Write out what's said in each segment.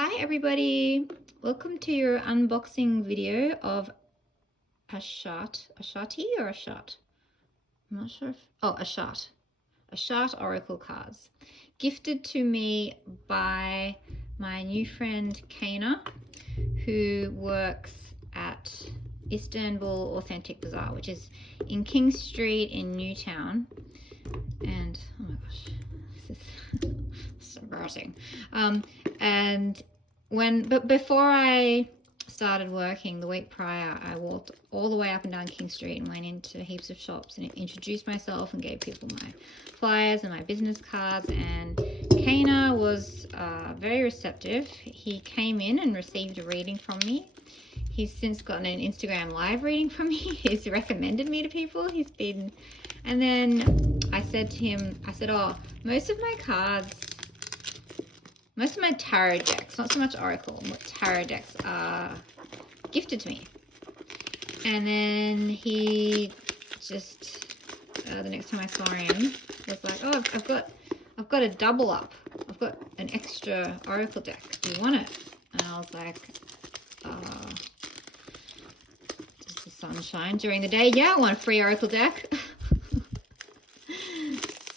Hi everybody, welcome to your unboxing video of Ashati or Ashat? I'm not sure if, Ashat Oracle cards. Gifted to me by my new friend Kana, who works at Istanbul Authentic Bazaar, which is in King Street in Newtown. And oh my gosh, this is so embarrassing. But before I started working the week prior, I walked all the way up and down King Street and went into heaps of shops and introduced myself and gave people my flyers and my business cards. And Kana was very receptive. He came in and received a reading from me. He's since gotten an Instagram live reading from me. He's recommended me to people. And then I said to him, most of my tarot decks, not so much oracle, but tarot decks are gifted to me. And then he just, the next time I saw him, was like, oh, I've got a double up. I've got an extra oracle deck. Do you want it? And I was like, just the sunshine during the day. Yeah, I want a free oracle deck.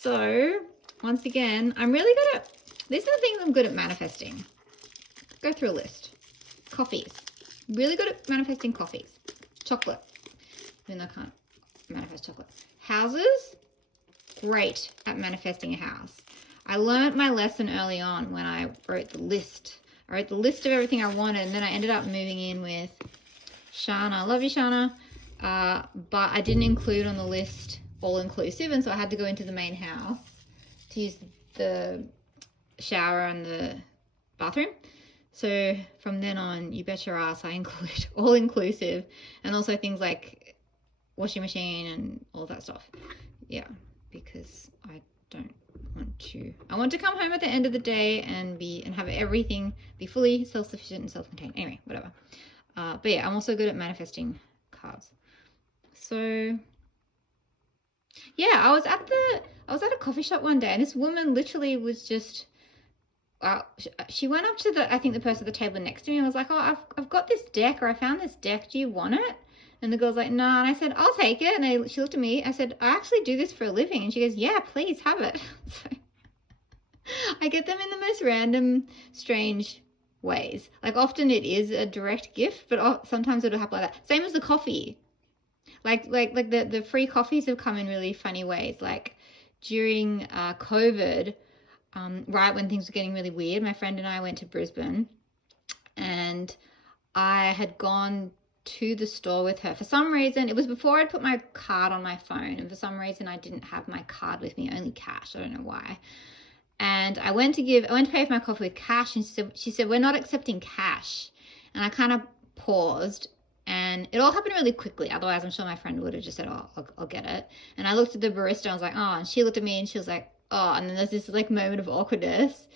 So, once again, I'm really good at, these are the things I'm good at manifesting. Go through a list. Coffees. Really good at manifesting coffees. Chocolate. Even though I can't manifest chocolate. Houses. Great at manifesting a house. I learned my lesson early on when I wrote the list. I wrote the list of everything I wanted, and then I ended up moving in with Shana. Love you, Shana. But I didn't include on the list all-inclusive, and so I had to go into the main house to use the shower and the bathroom. So from then on, you bet your ass I include all-inclusive, and also things like washing machine and all that stuff. Yeah, because I want to come home at the end of the day and have everything be fully self-sufficient and self-contained. Anyway, whatever. But yeah, I'm also good at manifesting cards. So yeah, I was at a coffee shop one day, and this woman literally was just, she went up to the person at the table next to me and was like, oh, I've got this deck, or I found this deck. Do you want it? And the girl's like, no. And I said, I'll take it. And she looked at me. I said, I actually do this for a living. And she goes, yeah, please have it. So I get them in the most random, strange ways. Like often it is a direct gift, but sometimes it'll happen like that. Same as the coffee. Like the free coffees have come in really funny ways. Like during COVID, right when things were getting really weird, my friend and I went to Brisbane, and I had gone to the store with her. For some reason, it was before I'd put my card on my phone, and for some reason I didn't have my card with me, only cash. I don't know why. And I went to pay for my coffee with cash, and she said, we're not accepting cash. And I kind of paused, and it all happened really quickly. Otherwise, I'm sure my friend would have just said, oh, I'll get it. And I looked at the barista, and I was like, oh, and she looked at me, and she was like, oh, and then there's this like moment of awkwardness,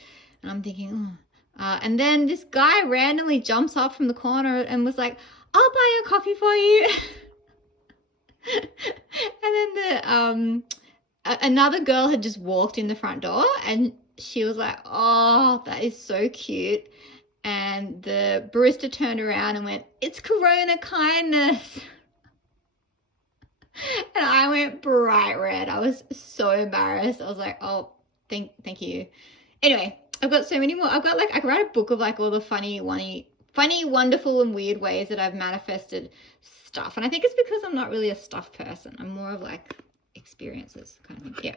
and I'm thinking, oh. And then this guy randomly jumps up from the corner and was like, I'll buy a coffee for you. And then another girl had just walked in the front door, and she was like, oh, that is so cute. And the barista turned around and went, it's Corona kindness. And I went bright red. I was so embarrassed. I was like, oh, thank you. Anyway, I've got so many more. I could write a book of like all the funny, wonderful and weird ways that I've manifested stuff. And I think it's because I'm not really a stuff person. I'm more of like experiences kind of thing. Yeah.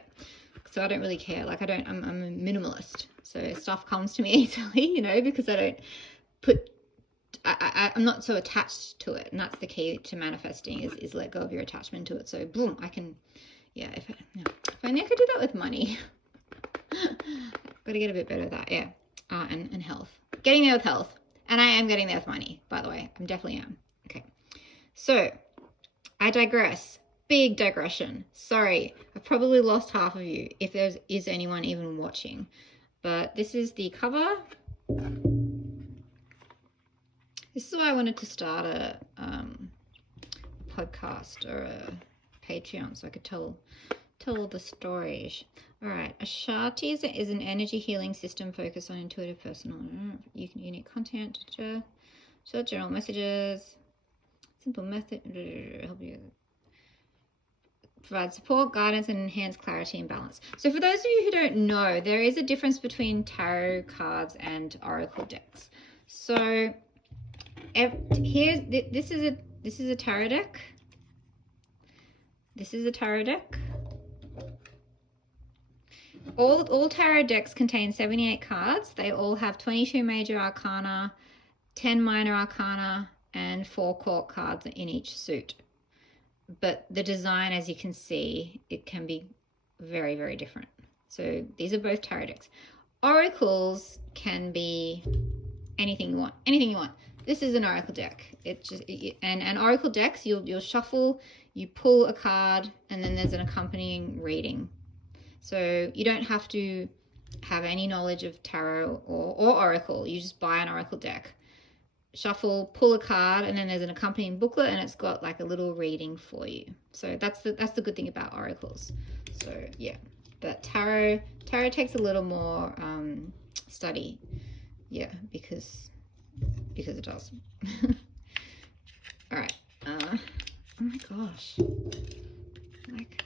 So I don't really care. Like I'm a minimalist. So stuff comes to me easily, because I don't I'm not so attached to it. And that's the key to manifesting is let go of your attachment to it. So boom, I can, if only I could do that with money. Got to get a bit better at that. Yeah. And health. Getting there with health. And I am getting there with money, by the way. I definitely am. Okay. So I digress. Big digression. Sorry. I've probably lost half of you if there is anyone even watching. But this is the cover. This is why I wanted to start a podcast or a Patreon, so I could tell Tell all the stories. All right. Ashati is an energy healing system focused on intuitive personal. Unique content. Short general messages. Simple method. Help you provide support, guidance, and enhance clarity and balance. So for those of you who don't know, there is a difference between tarot cards and oracle decks. So this is a tarot deck. This is a tarot deck. All tarot decks contain 78 cards. They all have 22 major arcana, 10 minor arcana, and 4 court cards in each suit. But the design, as you can see, it can be very, very different. So these are both tarot decks. Oracles can be anything you want. Anything you want. This is an oracle deck. And oracle decks, you'll shuffle, you pull a card, and then there's an accompanying reading. So you don't have to have any knowledge of tarot or oracle. You just buy an oracle deck, shuffle, pull a card, and then there's an accompanying booklet, and it's got like a little reading for you. So that's the good thing about oracles. So yeah, but tarot takes a little more study. Yeah, because it does. All right. Oh my gosh. Like,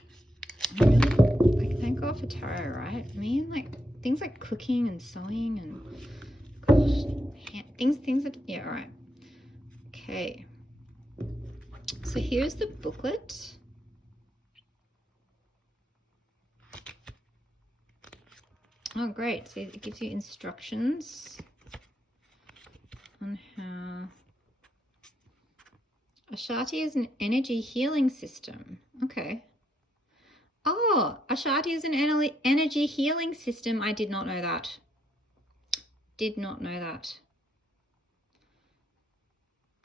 I'm really, like, thank God for tarot, right? I mean, like, things like cooking and sewing and, gosh, things that, yeah, all right. Okay. So here's the booklet. Oh, great. So it gives you instructions on how. Ashati is an energy healing system. Okay. Oh, Ashati is an energy healing system. I did not know that. Did not know that.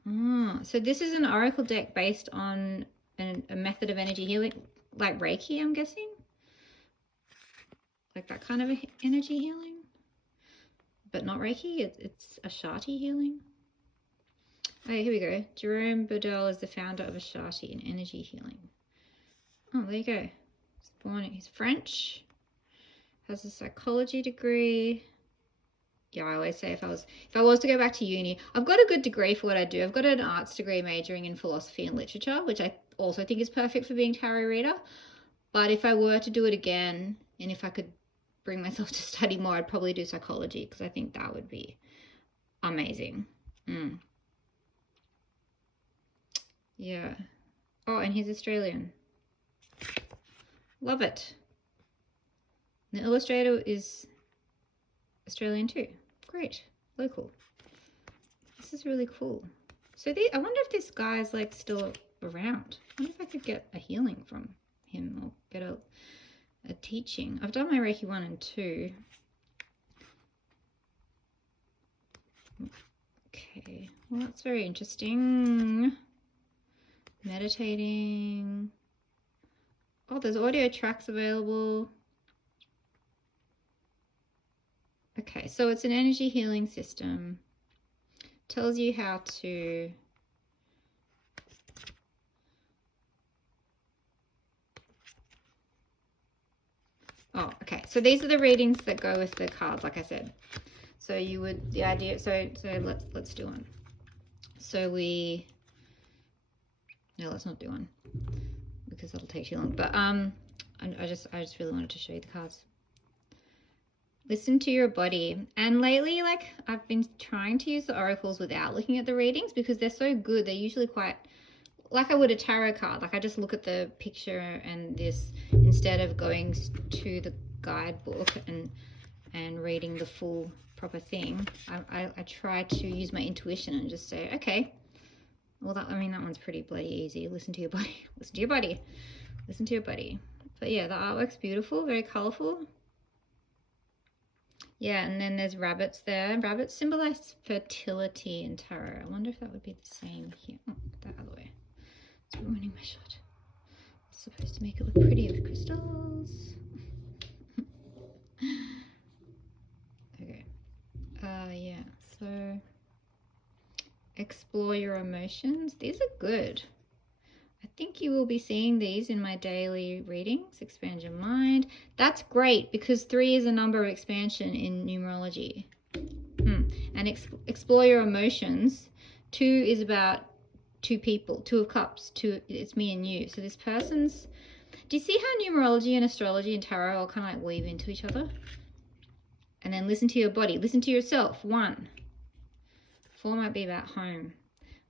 Oh, so this is an oracle deck based on a method of energy healing, like Reiki, I'm guessing? Like that kind of energy healing? But not Reiki, it's Ashati healing. Okay, here we go. Jerome Bodell is the founder of Ashati in energy healing. Oh, there you go. He's French, has a psychology degree. Yeah, I always say if I was to go back to uni, I've got a good degree for what I do. I've got an arts degree majoring in philosophy and literature, which I also think is perfect for being tarot reader. But if I were to do it again, and if I could bring myself to study more, I'd probably do psychology, because I think that would be amazing. Yeah. Oh, and he's Australian. Love it. The illustrator is Australian too. Great. Local. This is really cool. So I wonder if this guy's like still around. I wonder if I could get a healing from him, or get a teaching. I've done my Reiki 1 and 2. Okay. Well, that's very interesting. Meditating. Oh, there's audio tracks available. Okay, so it's an energy healing system. Tells you how to okay. So these are the readings that go with the cards, like I said. So you would so let's do one. So let's not do one, because that'll take too long. But I just really wanted to show you the cards. Listen to your body. And lately, like, I've been trying to use the oracles without looking at the readings, because they're so good. They're usually quite like I would a tarot card. Like, I just look at the picture and this, instead of going to the guidebook and reading the full proper thing. I try to use my intuition and just say, okay, well, that one's pretty bloody easy. Listen to your body. Listen to your body. Listen to your body. But yeah, the artwork's beautiful, very colorful. Yeah, and then there's rabbits there. Rabbits symbolize fertility in tarot. I wonder if that would be the same here. Oh, that other way. It's ruining my shot. It's supposed to make it look pretty with crystals. Okay. Yeah, so explore your emotions. These are good. I think you will be seeing these in my daily readings. Expand your mind. That's great because 3 is a number of expansion in numerology. And explore your emotions. 2 is about 2 people, 2 of cups, 2, it's me and you. So this person's, do you see how numerology and astrology and tarot all kind of like weave into each other? And then listen to your body, listen to yourself. 1. 4 might be about home.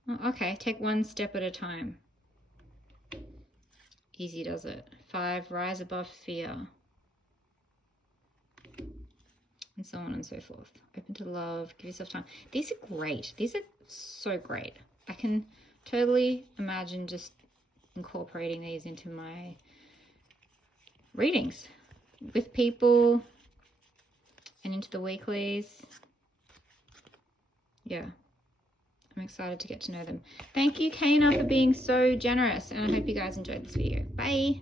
Oh, okay, take 1 step at a time. Easy does it. 5, rise above fear. And so on and so forth. Open to love, give yourself time. These are great. These are so great. I can totally imagine just incorporating these into my readings with people and into the weeklies. Yeah, I'm excited to get to know them. Thank you, Kana, for being so generous, and I hope you guys enjoyed this video. Bye.